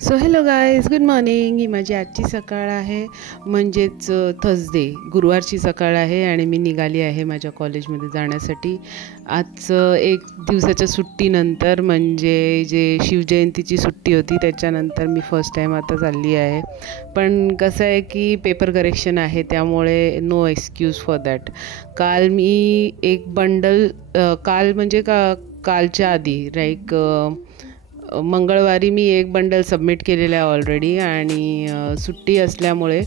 So hello guys, good morning. ही माझी आजची सकाळ आहे, म्हणजेच थर्सडे, गुरुवारची सकाळ आहे आणि मी निघाली आहे माझ्या कॉलेजमध्ये जाण्यासाठी. आजचं एक दिवसाच्या सुट्टीनंतर, म्हणजे जे शिवजयंतीची सुट्टी होती त्याच्यानंतर मी फर्स्ट टाईम आता चालली आहे. पण कसं आहे की पेपर करेक्शन आहे, त्यामुळे नो एक्सक्यूज फॉर दॅट. काल मी एक बंडल, काल म्हणजे कालच्या आधी लाईक मंगळवारी मी एक बंडल सबमिट केलेलं आहे ऑलरेडी. आणि सुट्टी असल्यामुळे,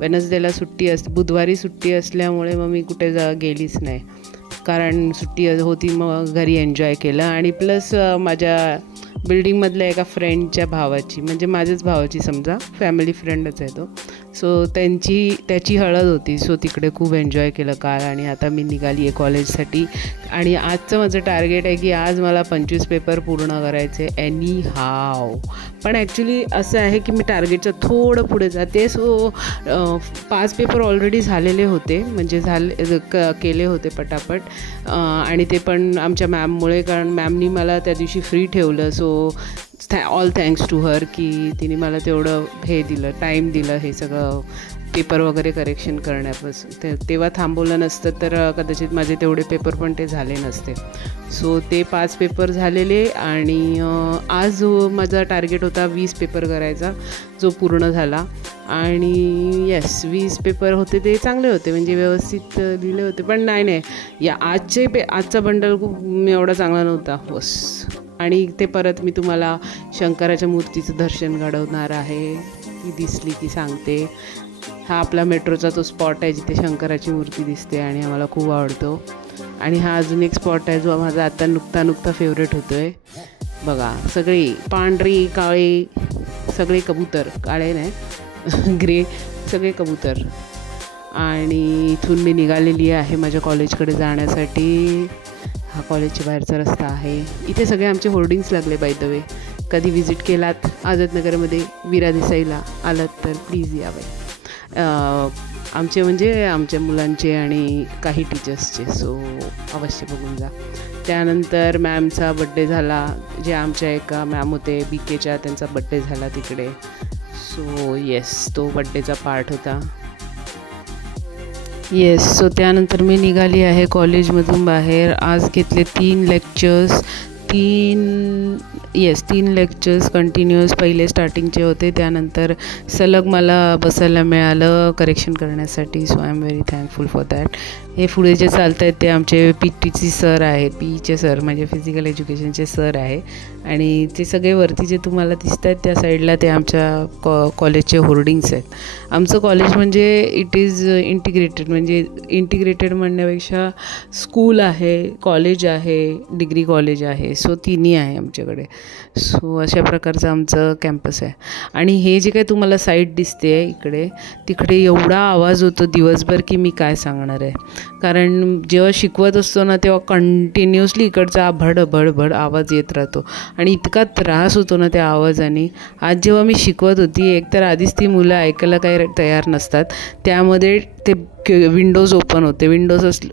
वेनसडेला सुट्टी बुधवारी सुट्टी असल्यामुळे मग मी कुठे गेलीच नाही, कारण सुट्टी होती. मग घरी एन्जॉय केलं. आणि प्लस माझ्या बिल्डिंगमधल्या एका फ्रेंडच्या भावाची, म्हणजे माझ्याच भावाची समजा, फॅमिली फ्रेंडच आहे तो. सो त्याची हळद होती, सो तिकडे खूप एन्जॉय केलं काल. आणि आता मी निघाली आहे कॉलेजसाठी. आणि आजचं माझं टार्गेट आहे की आज मला 25 पेपर पूर्ण करायचे एनी हाव. पण ॲक्च्युली असं आहे की मी टार्गेटचं थोडं पुढे जाते. सो 5 पेपर ऑलरेडी झालेले होते, म्हणजे केले होते पटापट. आणि ते पण आमच्या मॅममुळे, कारण मॅमनी मला त्या दिवशी फ्री ठेवलं. So all thanks to her की तिने मला तेवढं टाईम दिलं हे सगळं पेपर वगैरे करेक्शन करण्यापासून. तेव्हा थांबवलं नसतं तर कदाचित माझे तेवढे पेपर पण ते झाले नसते. सो ते 5 पेपर झालेले. आणि आज जो माझा टार्गेट होता 20 पेपर करायचा, जो पूर्ण झाला. आणि येस, 20 पेपर होते ते चांगले होते, म्हणजे व्यवस्थित लिहिले होते. पण नाही आजचा बंडल खूप एवढा चांगला नव्हता बस. आणि ते परत मी तुम्हाला शंकराच्या मूर्तीचं दर्शन घडवणार आहे. ती दिसली की सांगते. हा आपला मेट्रोचा तो स्पॉट आहे जिथे शंकराची मूर्ती दिसते आणि आम्हाला खूप आवडतो. आणि हा अजून एक स्पॉट आहे जो माझा आता नुकता फेवरेट होतो आहे. बघा, सगळी पांढरी काळी, सगळे कबूतर, काळे नाही ग्रे, सगळे कबूतर. आणि इथून मी निघालेली आहे माझ्या कॉलेजकडे जाण्यासाठी. हा कॉलेजच्या बाहेरचा रस्ता आहे. इथे सगळे आमचे होर्डिंग्स लागले बाय द वे. कधी विजिट केलात आझादनगरमध्ये, वीरा देसाईला आलात तर प्लीज यावे. आमचे म्हणजे आमच्या मुलांचे आणि काही टीचर्सचे. सो अवश्य बघून जा. त्यानंतर मॅमचा बड्डे झाला, जे आमच्या एका मॅम होते BKच्या, त्यांचा बड्डे झाला तिकडे. सो येस, तो बड्डेचा पार्ट होता. येस, सो त्यानंतर मी निघाली आहे कॉलेजमधून बाहेर. आज घेतले 3 लेक्चर्स. 3 lectures continuous. पहिले स्टार्टिंगचे होते, त्यानंतर सलग मला बसायला मिळालं करेक्शन करण्यासाठी. So I am very thankful for that. हे पुढे जे चालत आहेत ते आमचे PTचे सर आहेत, PEचे सर, म्हणजे फिजिकल एज्युकेशनचे सर आहे. आणि ते सगळे वरती जे तुम्हाला दिसत आहेत त्या साईडला ते आमच्या कॉलेजचे होर्डिंग्स आहेत. आमचं कॉलेज म्हणजे इट इज इंटिग्रेटेड, म्हणजे इंटिग्रेटेड म्हणण्यापेक्षा स्कूल आहे, कॉलेज आहे, डिग्री कॉलेज आहे. सो तिन्ही आहे आमच्याकडे. सो अशा प्रकारचं आमचं कॅम्पस आहे. आणि हे जे काही तुम्हाला साईट दिसते आहे तिकडे एवढा आवाज होतो दिवसभर की मी काय सांगणार आहे. कारण जेव्हा शिकवत असतो ना, तेव्हा कंटिन्युअसली इकडचा भड आवाज येत राहतो आणि इतका त्रास होतो ना त्या आवाजाने. आज जेव्हा मी शिकवत होती, एकतर आधीच ती मुलं ऐकायला काही तयार नसतात, त्यामध्ये ते विंडोज ओपन होते.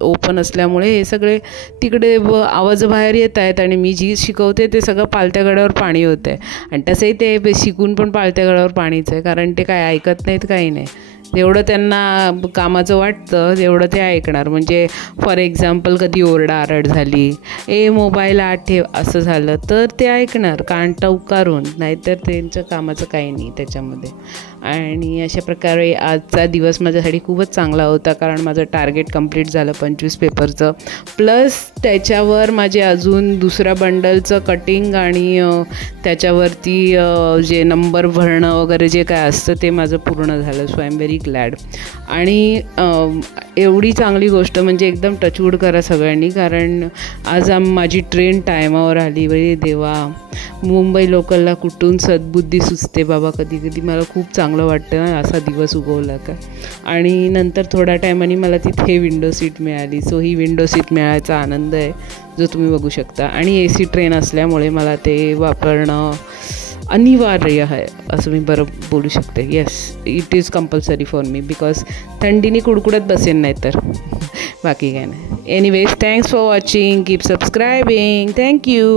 ओपन असल्यामुळे हे सगळे तिकडे आवाज बाहेर येत आहेत. आणि मी जी शिकवते ते सगळं पालत्या गड्यावर पाणी होतं आहे. आणि तसंही ते शिकून पण पालत्या गड्यावर पाणीच आहे, कारण ते काय ऐकत नाहीत, काही नाही. जेवढं त्यांना कामाचं वाटतं तेवढं ते ऐकणार. म्हणजे फॉर एक्झाम्पल कधी ओरडाआरड झाली, मोबाईल आत ठेव, असं झालं तर ते ऐकणार कान टवकारून, नाहीतर त्यांचं कामाचं काही नाही त्याच्यामध्ये. आणि अशा प्रकारे आजचा दिवस माझ्यासाठी खूपच चांगला होता, कारण माझं टार्गेट कंप्लीट झालं 25 पेपरचं. प्लस त्याच्यावर माझे अजून दुसऱ्या बंडलचं कटिंग आणि त्याच्यावरती जे नंबर भरणं वगैरे जे काय असतं ते माझं पूर्ण झालं. So I am very glad. आणि एवढी चांगली गोष्ट म्हणजे एकदम टचवूड करा सगळ्यांनी, कारण आज माझी ट्रेन टायमावर आली. बरे देवा, मुंबई लोकलला कुठून सद्बुद्धी सुचते बाबा. कधी कधी मला खूप चांगलं वाटतं ना असा दिवस उगवला का. आणि नंतर थोड्या टायमाने मला तिथे विंडो सीट मिळाली. सो ही विंडो सीट मिळायचा आनंद आहे जो तुम्ही बघू शकता. आणि AC ट्रेन असल्यामुळे मला ते वापरणं अनिवार्य आहे असं मी बोलू शकते. Yes, it is compulsory for me, because थंडीने कुडकुडत बसेन नाही तर बाकी काय नाही. Anyways, thanks for watching, keep सबस्क्रायबिंग. Thank you.